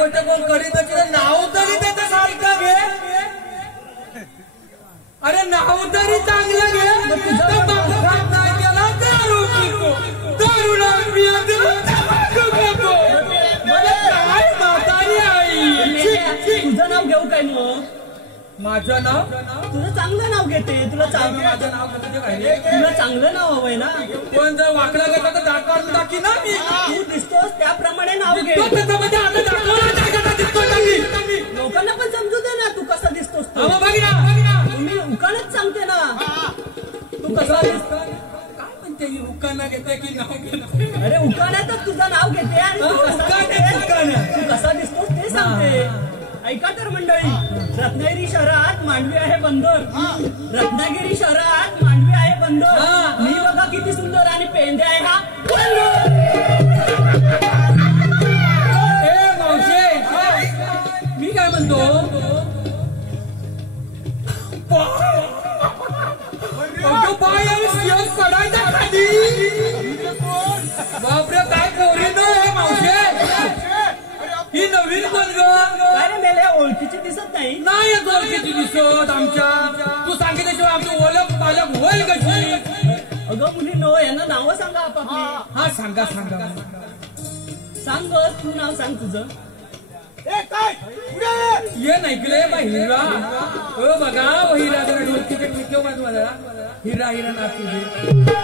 गोष्ट कोण करीत नाव तरी त्याचं सारखं घे. अरे नाव तरी चांगलं घे. नाही त्याला दारू पितो, दारू पितो. काय म्हातारी आई. तुझं नाव घेऊ काय मग? माझं नाव? तुझं चांगलं नाव घेते. तुला चांगलं माझं नाव तुला चांगलं नाव हवंय ना. पण जर वाकडा घेतला तर दाट काढून टाकी ना मी. तू दिसतोस त्याप्रमाणे नाव घे. लोकांना पण समजू दे ना तू कसा दिसतोस. मी उकाणच सांगते ना. तू कसा दिसतो काय म्हणते उकाना घेते की नाव घेते. अरे उकाण्यातच तुझं नाव घेते आणि तू कसा दिसतोस ते सांगते. ऐका तर मंडळी, रत्नागिरी शहरात मांडवी आहे बंदर. रत्नागिरी शहरात मांडवी आहे बंदर. मी बघा किती सुंदर आणि पेंडे आहे हा बंदर. ए मावशे, मी काय म्हणतो पडायचा खाली. बापरे काय पोरी न मावशे. ही नवीन काय रे मेले ओळखीची दिसत नाही. नाही ओळखीची दिसत आमच्या. तू सांगितल्याशिवाय आमची ओळख पालक होईल कशी. अगं मुली नो यांना नावं सांगा आपापली. हा सांगा सांगा सांग तू नाव सांग तुझं. ये नाही रे बा हिरा. बघा हिरा जरा डोळकीचे ठेव बा तुम्हाला. हिरा हिरा नाच तुझे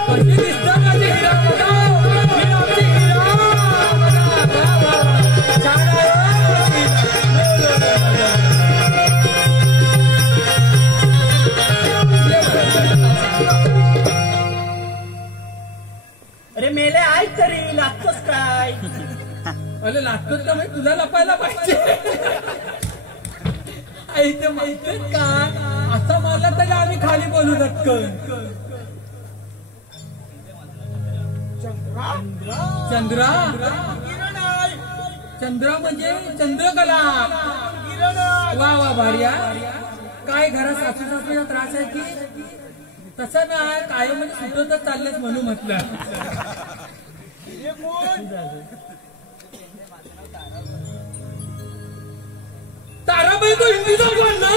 कशी दिसतात माझे हिरा. अरे मेले ऐक तरी लागतोस काय. अरे लागतोच का म्हणजे तुला लपायला पाहिजे. ऐकतं माहित का आता मला तरी आम्ही खाली बोलू नक्कन. चंद्रा चंद्रा म्हणजे चंद्रकला. वा वा भार्या. काय घरात सासू सासूचा त्रास आहे की. तसं नाही काय म्हणजे सुटतच चाललेच म्हणून म्हटलं. ताराबाई तो हिंदूचा बोल ना.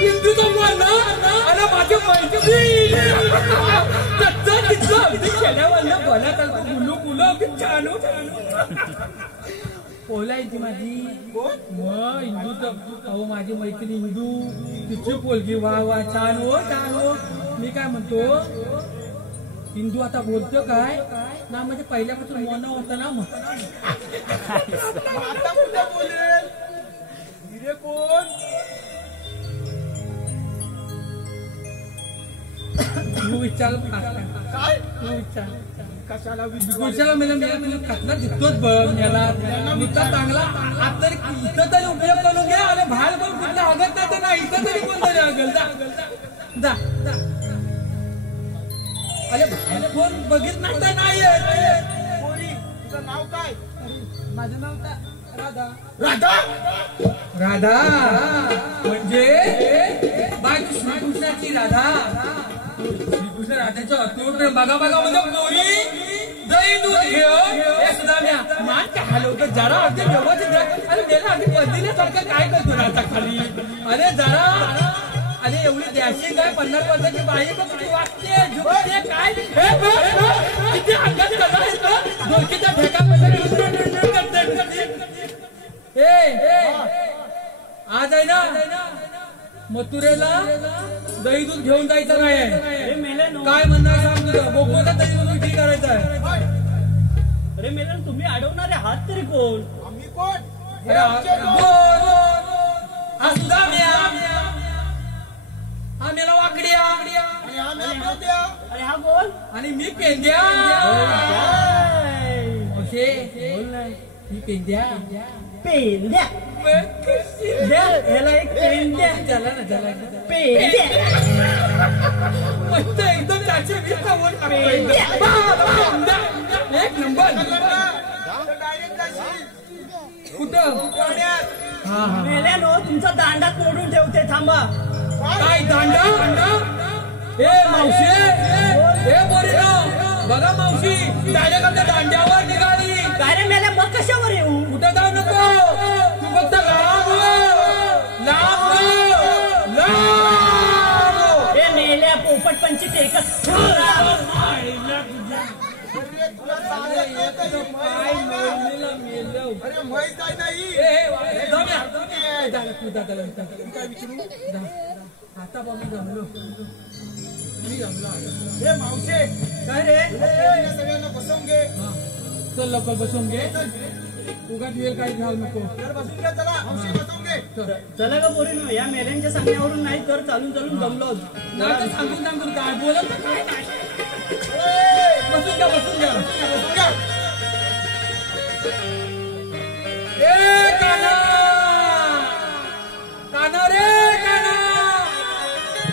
हिंदूचा बोल ना. अरे माझ्या मैत्री अगदी खेळ्यावर बोला मुलं मुलं अगदी छान पोलायची माझी. मग हिंदूचं अहो माझी मैत्री हिंदू तिची पोलगी. वा वा छान हो छान हो. मी काय म्हणतो हिंदू आता बोलतो काय ना म्हणजे पहिल्यापासून मन होतं ना. मग तू विचार काय तू विचार कशाला विचार मला खातला दिसतोच बघ मला. नुसता चांगला आता तरी इथं तरी उपयोग करून घ्या. अरे बाहेर पण कुठला हगत नाही ना. इथं तरी कोण तरी हगल. जा जा. अरे बाहेर कोण बघित नाही नाही. तुझं नाव काय? माझं नाव का राधा. राधा राधा म्हणजे बाकी श्रीकृष्णाची राधा. श्रीकृष्ण राधाच्या अतुळ बघा बघा म्हणजे पोरी दही दूध घेऊ सुद्धा मान काय हलवतो जरा अगदी जेव्हाची. अरे मेला अगदी पद्धतीसारखं काय करतो राधा खाली. अरे जरा अरे एवढी द्याशी काय 50 वर्षाची बाई बघ वागते झुकते काय किती अंगात करायचं डोकीच्या ठेका आज आहे ना मथुरेला दही दूध घेऊन जायचं नाही. काय म्हणणार सांग तुझं. बोकोचा दही दूध विक्री करायचा आहे. अरे मेला तुम्ही अडवणारे हात तरी कोण. आम्ही कोण? हा सुद्धा हा मेला वाकड्या. अरे हा बोल. आणि मी पेंद्या. मी पेंद्या पेंद्या. ह्याला एक पेंद्या झाला ना झाला पेंद्या. मस्त एकदम 420चा वर एक नंबर. कुठं मेल्यानो तुमचा दांडा तोडून ठेवते थांबा. काय दांडा. ए मावशी ए बोरीनो बघा मावशी दांड्याकडे दांड्यावर निघाली. काय रे मेल्या मग कशावर येऊ. कुठं जाऊ नको. सरपंच एकच अरे तुला सांगत नाही, पाय मोडलेलं मेलं. अरे माहित आहे नाही. जाऊ द्या. तू दादाला काय विचारू आता बा मी जमलो आता. हे मावशे, काय रे या सगळ्यांना बसवून घे. चल लवकर बसून घे. उगाच वेळ काही घाल नको. तर बसून घे, चला मावशे बसवून घे. चला का पोरीनो या मेल्यांच्या सांगण्यावरून नाही तर चालून चालून जमलो नाही तर सांगून काय बोलत तर काय नाही. बसून घ्या. बसून घ्या. ए काना काना रे काना.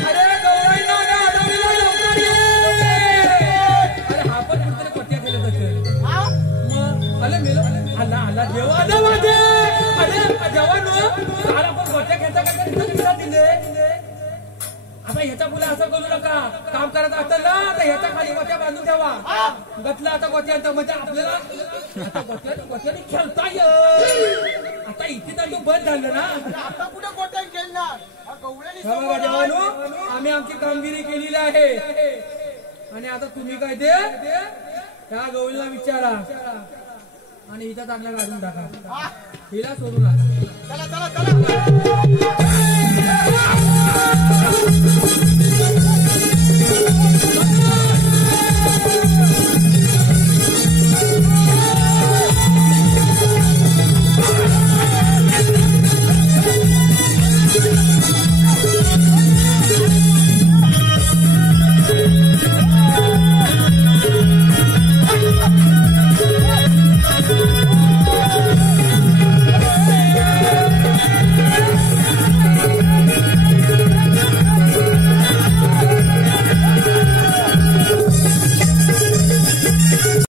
अरे गौराई ना अडवलीला लवकर ये. अरे हा पण कुठतरी कोट्या केलं तसं. मग अरे मेलो आला देवा आला माझे. अरे जवानो काल आपण गोट्या खेळता दिले. आता ह्याच्या मुलं असं करू नका. काम करत असेल ना तर ह्याच्या खाली गोट्या बांधून ठेवा. गतला आता गोट्या म्हणजे आपल्याला आता गोट्याने खेळता येईल. आता इथे तर तो बंद झालं ना. आता कुठे गोट्या खेळणार? हा गवळणी हा बघा जवानो, आम्ही आमची कामगिरी केलेली आहे. आणि आता तुम्ही काय ते त्या गवळीला विचारा आणि इथं चांगला काढून टाका. हिला सोडू नका. चला चला चला.